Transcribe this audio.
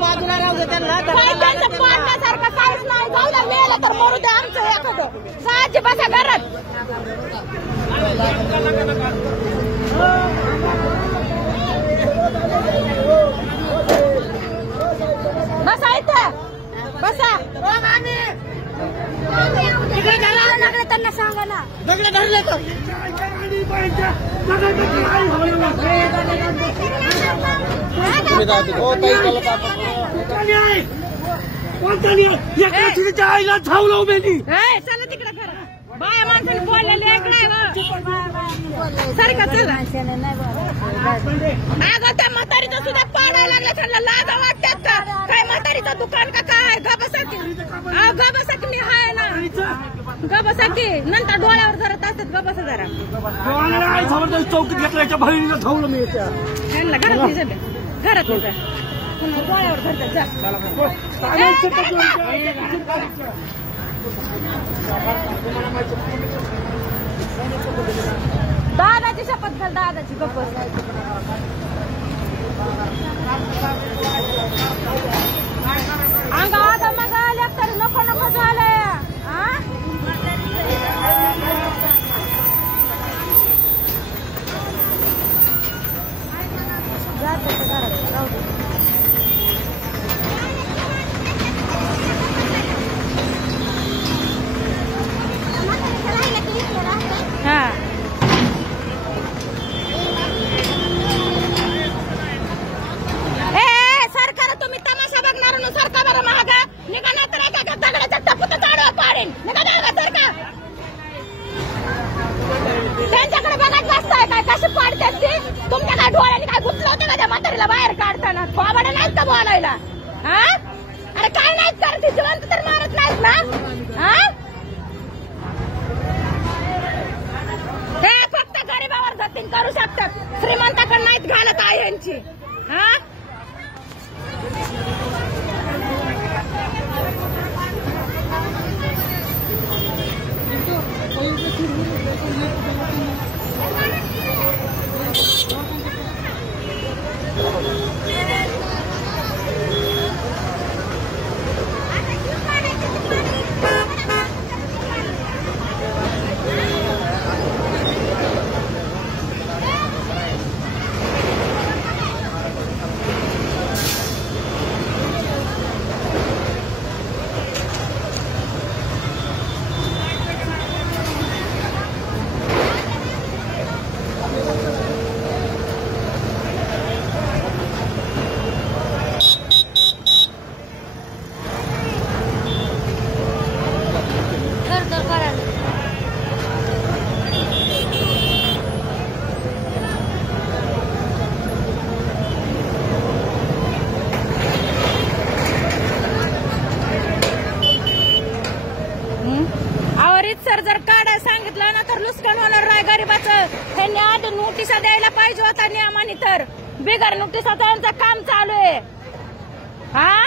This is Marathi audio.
बाजूला राहू दे त्यांना पाडण्यासारखं काहीच नाही. जाऊ द्या मेलं तर मरू द्या आमचं एखादं. साहजिक बसा घरात. बसा इथं बसा. त्यांना सांगा ना. दगड धरले तर आईला धावलो मेली. चला तिकडे बाया माणसाने बोललेले सारखं चला. अगं त्या म्हातारीचं सुद्धा पाडायला लागलं. त्यांना लाजा वाटतात का? काय म्हातारीचं दुकान का काय? गबासाठी गबासाठी मी हाय ना. गबासाठी नंतर डोळ्यावर धरत असतात. गबासा जरा चौकीत घेतल्याच्या बहिणीला धावलं मी. त्यांना घरात घरात डोळ्यावर धरतात. दादाची शपथ घाल. दादाची गप्पस अंगा आता मग आल्या तर नको नको झालंय. सरकार तुम्ही तमाशा बघणार सरकार बरं महागा निघा नोकर दगडाच्या टपूत काढवा पाडेन. निघा सरकार त्यांच्याकडे बघत बसताय काय कशी पाडतात ते. तुमच्या काय डोळ्याने काय गुंतलं होतं का त्या म्हातारीला बाहेर काढताना? थोबाडे नाहीत का बोलायला? हा अरे काय नाहीत करते. जिवंत तर मारत नाहीत ना. हा हे फक्त गरीबावर जतीन करू शकतात. श्रीमंताकडे नाहीत घालत आहे यांची. हा सर जर काढायला सांगितलं ना तर नुकसान होणार नाही गरीबाचं. त्यांनी आधी नोटिसा द्यायला पाहिजे होता नियमाने. तर बिगर नोटिसा त्यांचं काम चालू आहे. हा